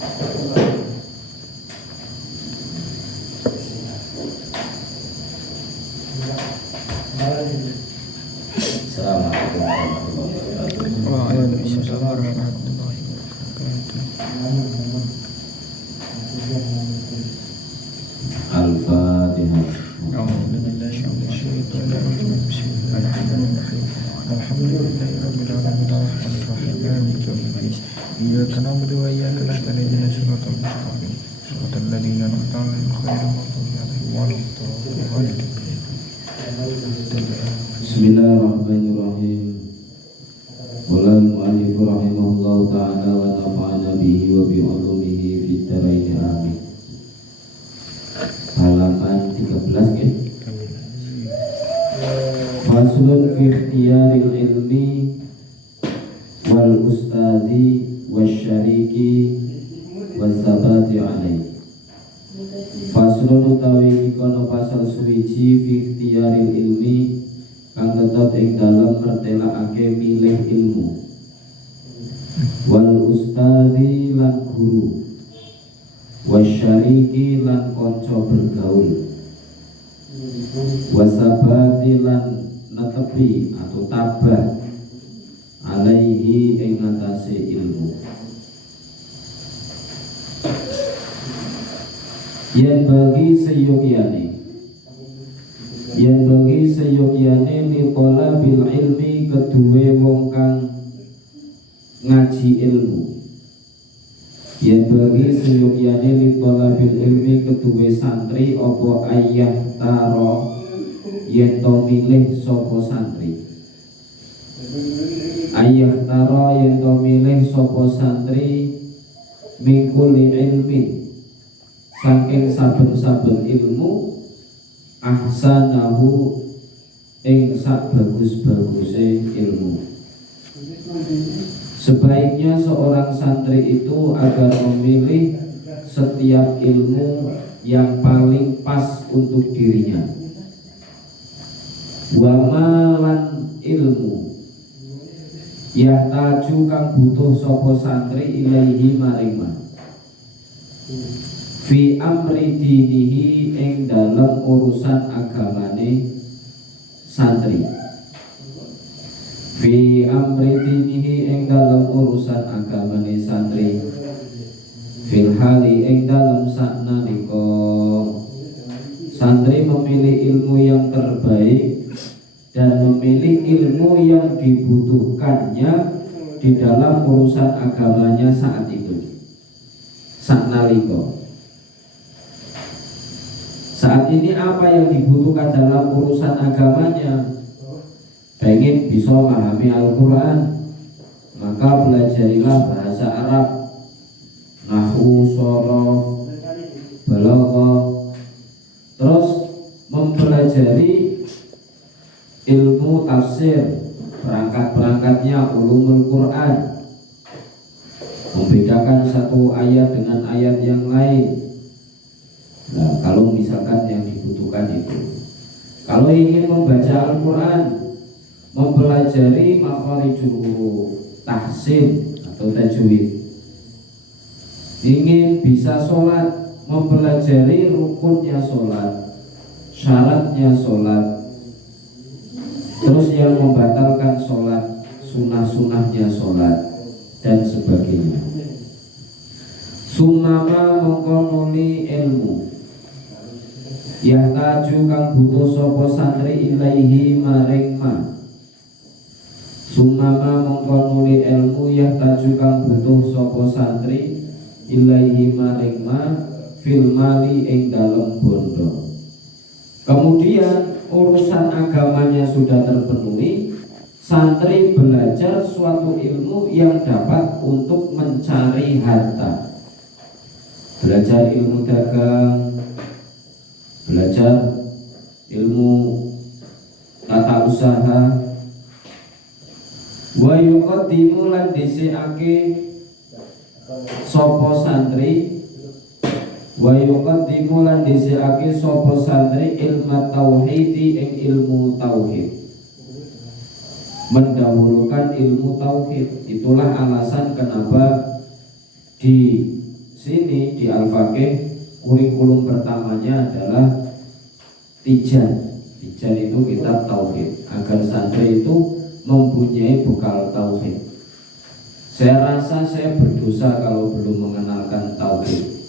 Assalamualaikum warahmatullahi wabarakatuh. Waalaikumsalam warahmatullahi wabarakatuh. Al-Fatihah. A'udzubillahi minasyaitonir rajim. Bismillahirrahmanirrahim. Alhamdulillahi rabbil alamin arrahmanir rahim maliki yaumiddin. Iyyaka na'budu wa iyyaka nasta'in ihdinas siratal mustaqim. Shiratal ladzina an'amta 'alaihim ghairil maghdubi 'alaihim waladdallin. Bismillahirrahmanirrahim. Qala al-mu'allif rahimahullahu ta'ala wa nafa'ana bihi wa bi 'ulumihi fid dharain amin. Halaman 13 ya. Faslun fi ikhtiyaril ilmi wal ustadi wasyariki wasabati alaihi. Faslun utawi kono pasal suwiji fi ikhtiyaril ilmi kang tetep ing dalem mertelakake milih ilmu, wal ustadi lan guru, wasyariki lan kanca bergaul, wasabati lan netepi atau tabah alaihi ing atase ilmu. Yen bagi seyogyane li talabil ilmi kedue wong kang ngaji ilmu. Yen bagi seyogyane li talabil ilmi kedue santri apa ayah taro yen to milih sapa santri. Ayah taro yen to milih sapa santri mingkuli ilmin saking saben-saben ilmu ahsanahu ing sak bagus-baguse ilmu. Sebaiknya seorang santri itu agar memilih setiap ilmu yang paling pas untuk dirinya. Wa malan ilmu yahtaju kang butuh sapa santri ilaihi maring fi amri dinihi ing dalam urusan agamane santri. Fi amri dinihi ing dalam urusan agamane santri. Fil hali ing dalam saknalika santri memilih ilmu yang terbaik dan memilih ilmu yang dibutuhkannya di dalam urusan agamanya saat itu. Saknalika saat ini apa yang dibutuhkan dalam urusan agamanya? Pengen bisa memahami Al-Quran, maka pelajarilah bahasa Arab, nahwu, shorof, balaghah. Terus mempelajari ilmu tafsir, perangkat-perangkatnya, ulumul Quran, membedakan satu ayat dengan ayat yang lain. Nah, kalau misalkan yang dibutuhkan itu, kalau ingin membaca Al-Quran, mempelajari makharijul huruf, tahsin atau tajwid. Ingin bisa sholat, mempelajari rukunnya sholat, syaratnya sholat, terus yang membatalkan sholat, sunah-sunahnya sholat, dan sebagainya. Sumama mengkonuli ilmu yahtaju kang butuh sapa santri ilaihi maring ma. Sumama mengkonuli ilmu yahtaju kang butuh sapa santri ilaihi maring ma fil mali ing dalem bondo. Kemudian urusan agamanya sudah terpenuhi, santri belajar suatu ilmu yang dapat untuk mencari harta. Belajar ilmu dagang, belajar ilmu tata usaha. Wa yuqaddimu lan disiake sapa santri, wa yuqaddimu lan disiake sapa santri ilmu tauhid ing ilmu tauhid. Mendahulukan ilmu tauhid. Itulah alasan kenapa di sini di Al-Faqih kurikulum pertamanya adalah tijan. Tijan itu kitab tauhid, agar santri itu mempunyai bekal tauhid. Saya rasa saya berdosa kalau belum mengenalkan tauhid.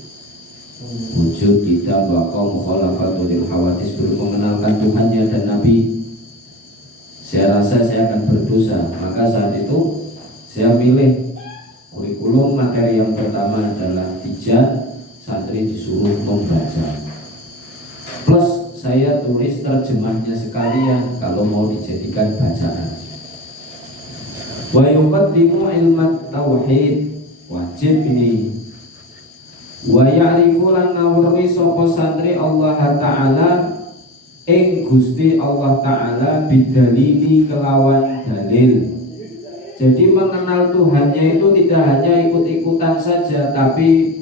Wujud, tidak, baqa, mukhalafatul hawadis, belum mengenalkan Tuhannya dan Nabi. Saya rasa saya akan berdosa. Maka saat itu saya milih kurikulum materi yang pertama adalah tijan, santri disuruh membaca. Plus saya tulis terjemahnya sekalian kalau mau dijadikan bacaan. Wa yuqaddimu ilmat tauhid, wajib ini. Wa ya'rifu lan ngawruhi sapa santri Allah Ta'ala ing Gusti Allah Ta'ala bidalili kelawan dalil. Jadi mengenal Tuhannya itu tidak hanya ikut-ikutan saja, tapi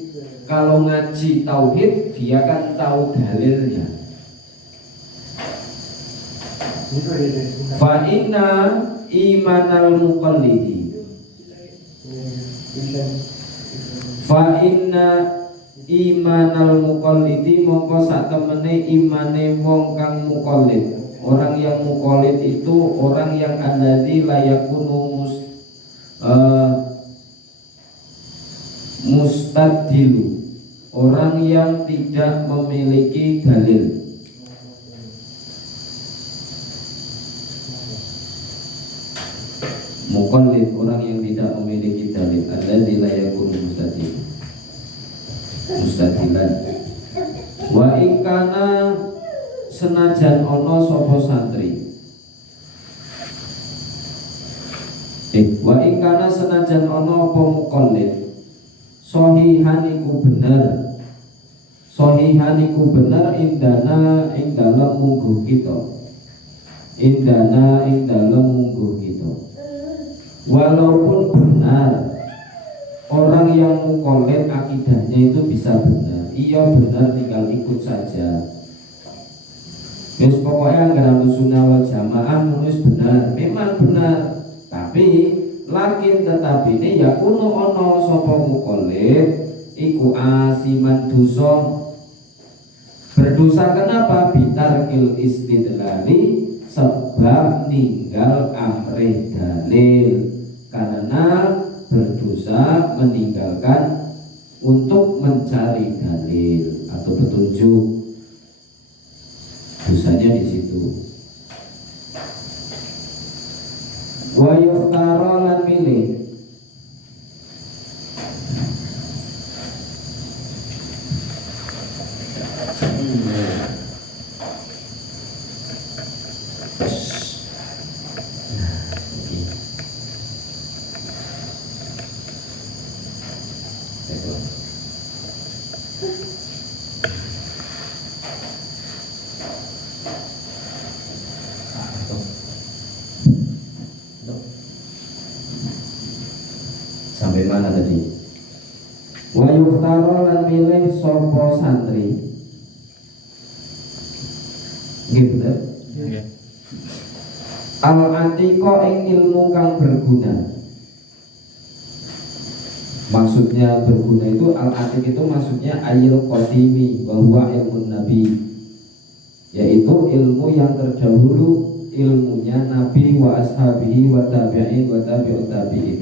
kalau ngaji tauhid dia kan tahu dalilnya. Fa inna imanal muqallidi, fa inna imanal muqallidi, mongko sak temene imane wong kang muqallid. Orang yang muqallid itu orang yang alladzi la yakunu mustadilu, orang yang tidak memiliki dalil. Muqallid orang yang tidak memiliki dalil, alladzi la yakunu mustadilan. Wa ikana senajan ono sapa santri, wa ikana senajan ono apa muqallid, sahihan iku bener, sahihan iku bener indana ing dalem mungguh kita, indana ing dalem mungguh kita. Walaupun benar orang yang muqallid akidahnya itu bisa benar, iya benar, tinggal ikut saja. Wis pokoknya anggaran sunnah wal jamaah menulis benar, memang benar, tapi lakin tetapi ini ya kuno ono sapa muqallid iku asiman dosa. Berdosa kenapa? Bitarkil istidlali, sebab ninggal amrih dalil. Karena berdosa meninggalkan untuk mencari dalil atau petunjuk. Dosanya di situ. Wa yuftara lan milih, sampai mana tadi? Wa yuftara lan milih sapa santri. Gitu. Al-atiqa ing ilmu kang berguna. Maksudnya berguna itu al-atiq itu maksudnya ayil qadimi wa huwa ilmun nabi, yaitu ilmu yang terdahulu, ilmunya Nabi wa ashabihi wa tabi'in wa tabi'ut tabi'in.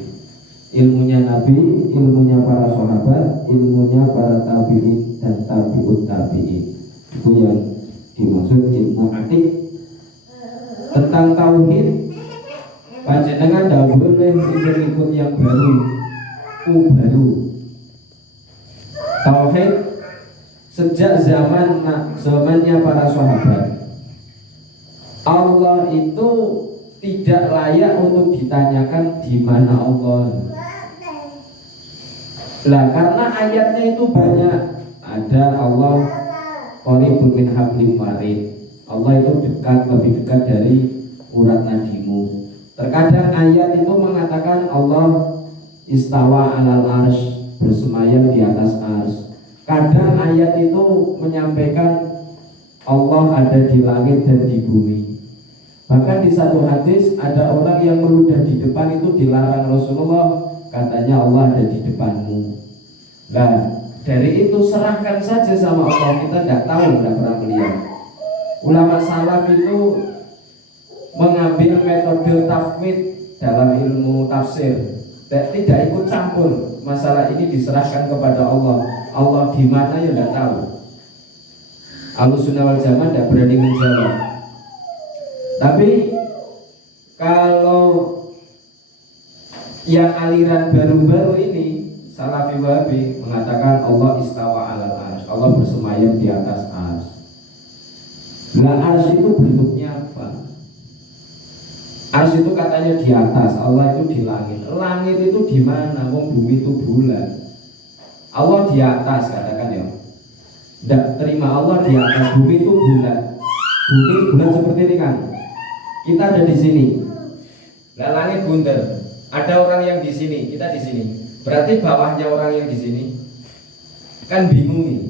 Ilmunya Nabi, ilmunya para sahabat, ilmunya para tabi'in dan tabi'ut tabi'in. Itu yang dimaksud ilmu atiq. Tentang tauhid, panjenengan tidak boleh ikut yang baru, baru. Tauhid sejak zamannya para sahabat. Allah itu tidak layak untuk ditanyakan di mana Allah. Lah karena ayatnya itu banyak. Ada Allah qaribun min hablim warid. Allah itu dekat, lebih dekat dari urat nadimu. Terkadang ayat itu mengatakan Allah istawa alal arsh, bersemayam di atas arsh. Kadang ayat itu menyampaikan Allah ada di langit dan di bumi. Bahkan di satu hadis ada orang yang meludah di depan itu dilarang Rasulullah, katanya Allah ada di depanmu. Nah, dari itu serahkan saja sama Allah. Kita tidak tahu, tidak pernah melihat. Ulama salaf itu mengambil metode tafwid dalam ilmu tafsir, tidak ikut campur. Masalah ini diserahkan kepada Allah. Allah di mana ya tidak tahu. Ahlussunnah wal Jamaah tidak berani menjawab. Tapi kalau yang aliran baru-baru ini, Salafi Wahabi, mengatakan Allah istawa alal arsy, Allah bersemayam di atas arsy. Nah, arsy itu bentuknya apa? Arsy itu katanya di atas, Allah itu di langit. Langit itu di mana? Wong bumi itu bulat. Allah di atas, katakan ya. Tidak terima Allah di atas, bumi itu bulat. Bumi bulat seperti ini kan? Kita ada di sini. Nah, langit bundar. Ada orang yang di sini, kita di sini. Berarti bawahnya orang yang di sini. Kan bingung nih.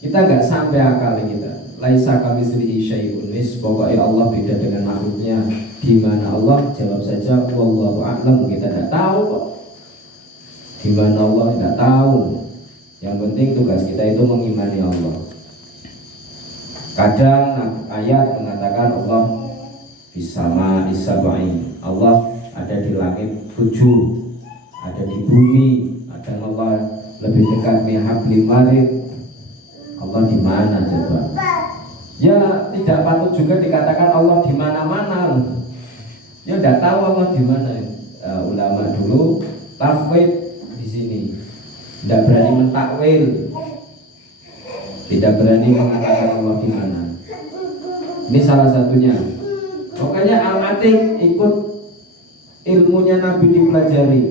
Kita nggak sampai akal kita. Laisa kamitslihi syai'un. Pokoknya Allah beda dengan makhluknya. Di mana Allah? Jawab saja wallahu a'lam. Kita tidak tahu kok. Di mana Allah tidak tahu. Yang penting tugas kita itu mengimani Allah. Kadang ayat mengatakan Allah bisama isabai. Allah ada di langit 7, ada di bumi, ada Allah lebih dekat mihabli marid. Allah di mana coba? Ya tidak patut juga dikatakan Allah di mana-mana. Ya tidak tahu Allah di mana. Ulama dulu tafwid di sini, tidak berani mentakwil, tidak berani mengatakan Allah di mana. Ini salah satunya. Makanya Al-Atik ikut ilmunya Nabi dipelajari.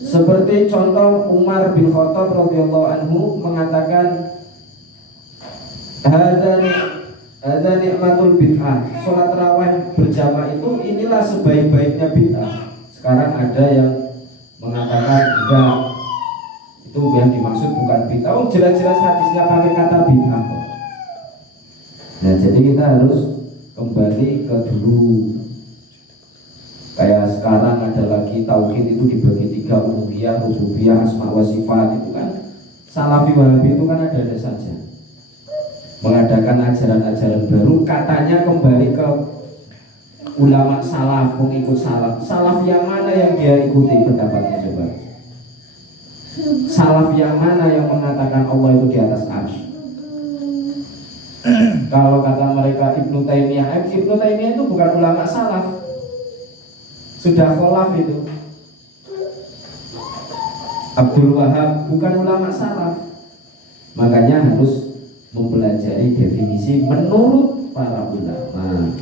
Seperti contoh Umar bin Khattab radhiyallahu anhu mengatakan hadza ni'matul bid'ah. Salat tarawih berjamaah itu inilah sebaik-baiknya bid'ah. Sekarang ada yang mengatakan enggak, itu yang dimaksud bukan bid'ah. Oh, jelas-jelas hadisnya pakai kata bid'ah. Nah, jadi kita harus kembali ke dulu. Kayak sekarang ada lagi tauhid itu dibagi 3, uluhiyah, rububiyah, asma wa sifat. Itu kan Salafi Wahabi itu kan ada saja mengadakan ajaran-ajaran baru, katanya kembali ke ulama salaf, pengikut salaf. Salaf yang mana yang dia ikuti pendapatnya coba? Salaf yang mana yang mengatakan Allah itu di atas arsy? Kalau kata mereka Ibnu Taimiyah itu bukan ulama salaf, sudah kholaf itu. Abdul Wahab bukan ulama salaf. Makanya harus mempelajari definisi menurut para ulama,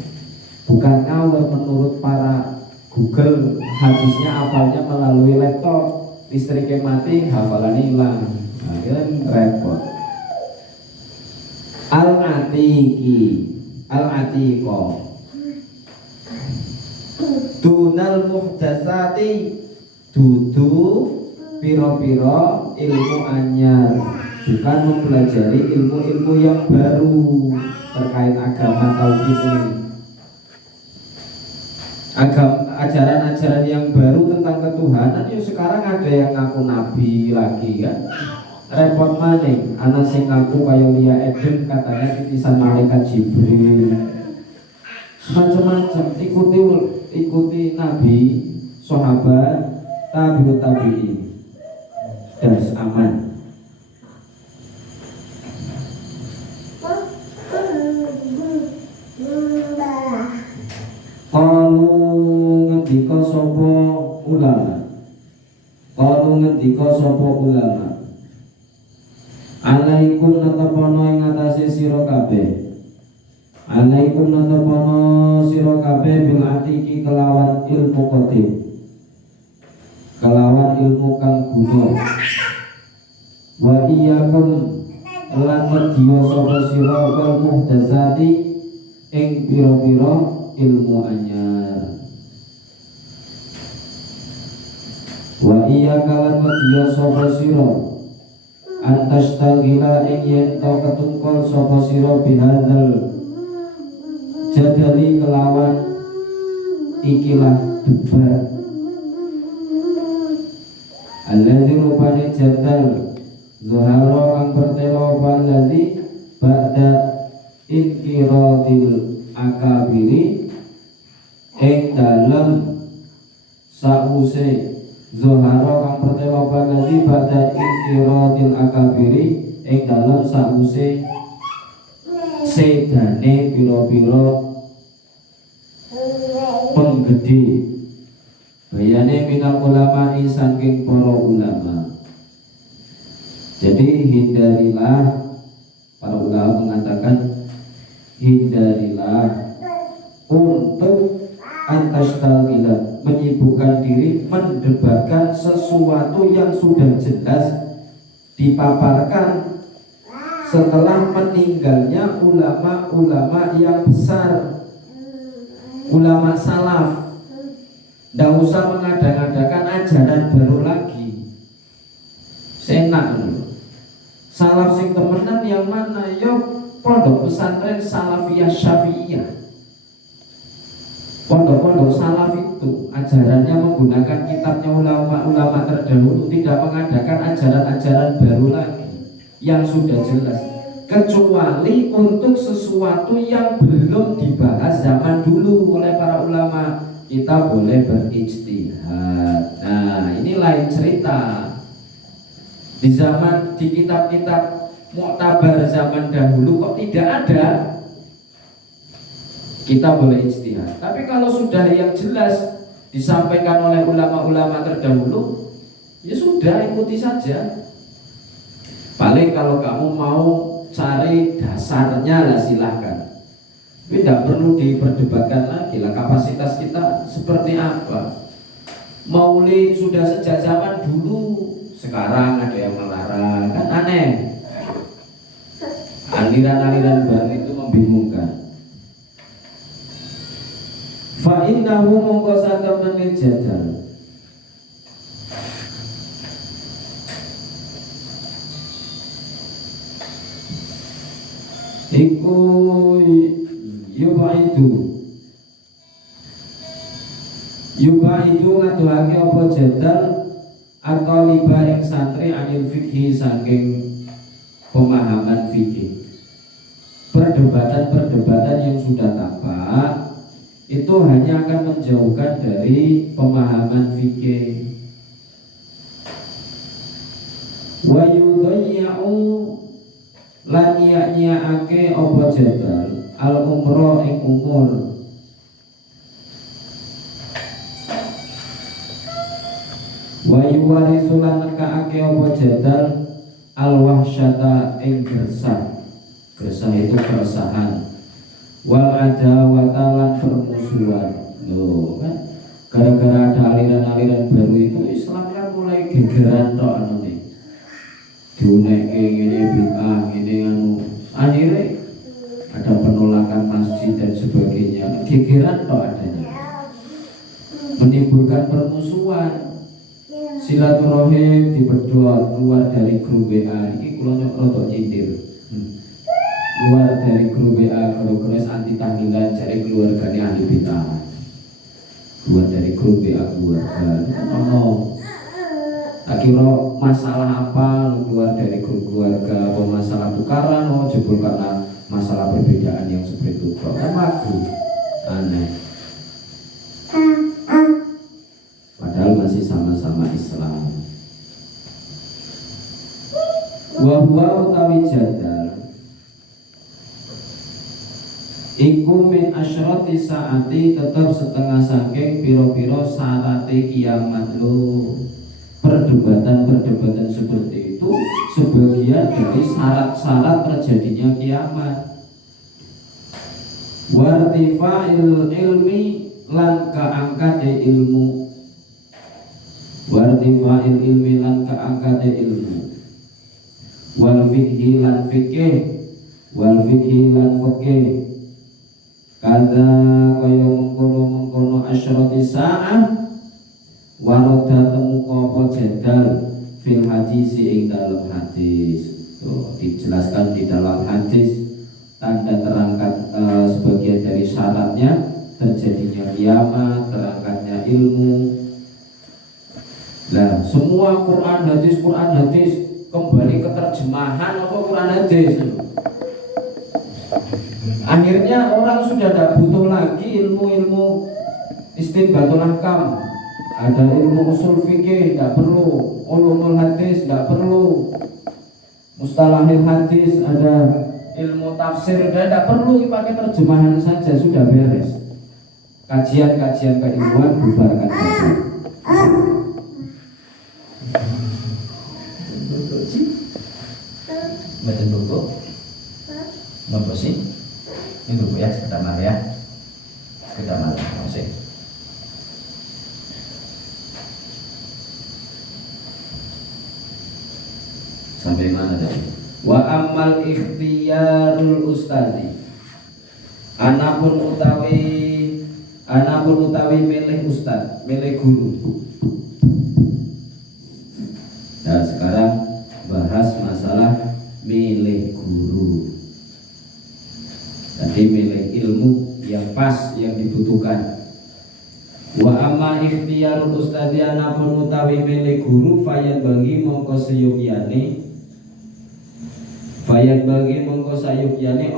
bukan ngawur menurut para Google. Hadisnya apalnya melalui laptop, listriknya mati, hafalan hilang. Nah, kan repot. Al-Atiqo dunal muhdasati, dudu piro-piro ilmu anyar, bukan mempelajari ilmu-ilmu yang baru terkait agama tauhid ini. Ajaran-ajaran yang baru tentang ketuhanan, ya sekarang ada yang ngaku nabi lagi kan. Repot maning, anak sing ngaku kaya Lia Eden katanya titisan malaikat Jibril. Macam-macam, ikuti nabi, sahabat, tabi'ut tabi'in. Dan aman. Qalu ngendika sapa ulama alaikum natapono ing atase sira kabeh, alaikum natapono sira kabeh bil atiki kelawan ilmu qadim, kelawan ilmu kang guna. Wa iyyakum lan medya sapa sira wal muhdasati ing pira-pira ilmu anyar. Wa iyyaka lan medya sapa sira antas tagila ing yen to ketungkol sapa sira bihadzal jadali kelawan ikilah debat alladzi rupane jadal zuhara kang pertelo alladzi ba'da inqiradil akabiri ing dalem sause zuhara kang pertelo alladzi ba'da inqiradil akabiri ing dalem sause sedane pira-pira penggede bayane minal ulama saking para ulama. Jadi hindarilah, para ulama mengatakan hindarilah untuk antastagila, menyibukkan diri mendebatkan sesuatu yang sudah jelas dipaparkan setelah meninggalnya ulama-ulama yang besar, ulama salaf. Tidak usah mengada-ngadakan ajaran baru lagi. Senak loh. Salaf sing temenan yang mana? Yo pondok pesantren salafiyah syafi'iyah. Pondok-pondok salaf itu ajarannya menggunakan kitabnya ulama-ulama terdahulu, tidak mengadakan ajaran-ajaran baru lagi yang sudah jelas, kecuali untuk sesuatu yang belum dibahas zaman dulu oleh para ulama. Kita boleh berijtihad. Nah, ini lain cerita. Di kitab-kitab muktabar zaman dahulu kok tidak ada. Kita boleh ijtihad. Tapi kalau sudah yang jelas disampaikan oleh ulama-ulama terdahulu, ya sudah ikuti saja. Paling kalau kamu mau cari dasarnya lah silahkan. Tapi tidak perlu diperdebatkan lagi lah kapasitas kita seperti apa. Maulid sudah sejak zaman dulu, sekarang ada yang melarang, kan aneh. Aliran-aliran baru itu membingungkan. Fa innahu mongko satemene jadal iku yubaidu ngaduhake apa jadal atau liba yang santri anil fikhi saking pemahaman fikih. Perdebatan-perdebatan yang sudah tampak itu hanya akan menjauhkan dari pemahaman fikih. Wa yudayyu lan nyiake apa jadal al umroh ing umur. Wa yuwarisu lan nekaake apa jadal al wahsyata ing gersah. Gersah itu keresahan. Wal adawata lan permusuhan. Loh kan gara-gara ada aliran-aliran baru itu Islam kan mulai gegeran tok anune. Diunekke ngene bid'ah, ngene anu. Akhirnya ada penolakan masjid dan sebagainya. Gegeran tok adanya. Menimbulkan permusuhan. Silaturahim dipedot keluar dari grup WA. Ini kula nyok nyindir. Keluar dari grup WA keras anti tahlilan cari keluarganya ahli bid'ah. Keluar dari grup WA keluarga. Tak kira masalah apa keluar dari grup keluarga, apa masalah tukaran, jebol karena masalah perbedaan yang seperti itu. Kan lagu aneh. Padahal masih sama-sama Islam. Wa huwa utawi jadal iku min asyrati saati, tetap setengah saking piro-piro syarate kiamat. Lo perdebatan-perdebatan seperti itu sebagian dari syarat-syarat terjadinya kiamat. Wartifa'il ilmi lan kaangkate ilmu. Wartifa'il ilmi lan kaangkate ilmu. Wal fikhi lan fikih. Wal fikhi lan fikih. Kada kaya mengkono asyrati sa'ah waroda temuka apa jadal fil hadis ing dalam hadis. Tuh, dijelaskan di dalam hadis tanda terangkat sebagian dari syaratnya terjadinya kiamat, terangkatnya ilmu. Nah, semua Quran hadis kembali ke terjemahan apa Quran hadis. Akhirnya orang sudah tidak butuh lagi ilmu-ilmu istinbatul ahkam. Ada ilmu usul fikih tidak perlu, ulumul hadis tidak perlu, mustalahil hadis, ada ilmu tafsir tidak perlu, pakai terjemahan saja sudah beres. Kajian-kajian keilmuan bubarkan saja. Baca buku, nopo sih? Ini buku ya, sekedar mal ya, sekedar mal, masih. Sampai mana tadi? Wa amal ikhtiyarul ustadi. Anapun utawi milih ustad, milih guru. Nah, sekarang bahas masalah milih guru. Jadi milih ilmu yang pas, yang dibutuhkan. Wa amma ikhtiyarul ustadi, anapun utawi milih guru, fayat bagi mongko seyukyane, fayat bagi mongko sayukyane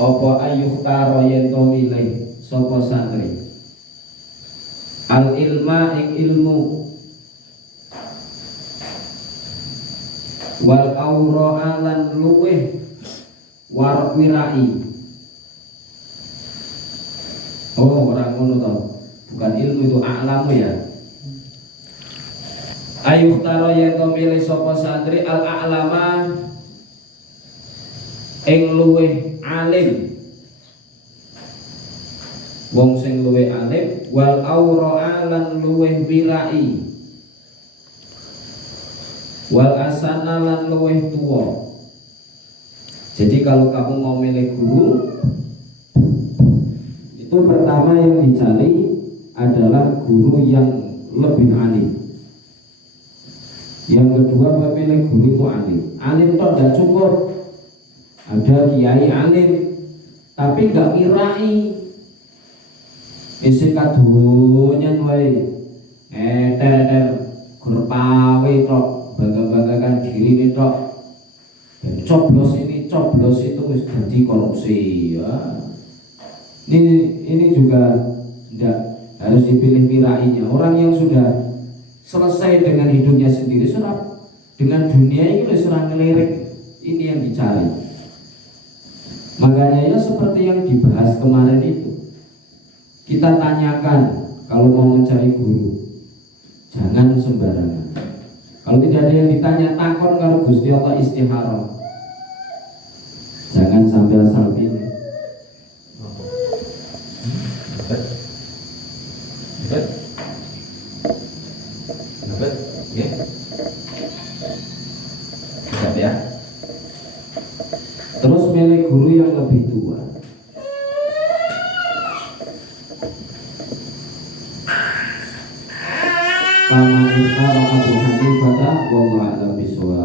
apa ayuh taro yen to milih sapa santri al ilma ing ilmu wal aura lan luweh warok wirai. Oh, orang ngono to, bukan ilmu itu a'lamu ya. Ayuh taro yen to milih sapa santri al a'lama ing luweh alim, wong sing luweh alim, wal aura lan luweh wirai, wal asana lan luweh tua. Jadi kalau kamu mau milih guru, itu pertama yang dicari adalah guru yang lebih alim. Yang kedua memilih guru itu alim. Alim itu tidak cukup. Ada kiai alim tapi gak kirai, isi kadunyan wae eter gerpawe tok, bangga-banggakan diri ini tok, dan coblos ini coblos itu wis jadi korupsi ya. Ini juga tidak harus dipilih kirainya. Orang yang sudah selesai dengan hidupnya sendiri, serap dengan dunia ini serang ngelirik, ini yang dicari. Makanya ya seperti yang dibahas kemarin itu, kita tanyakan kalau mau mencari guru, jangan sembarangan. Kalau tidak ada yang ditanya, takon kalau Gusti Allah istihara, jangan sampai asal pilih. Ya. Terus milih guru yang lebih tua. Kama iftara Abu Hanifah wa ma'ala biswa.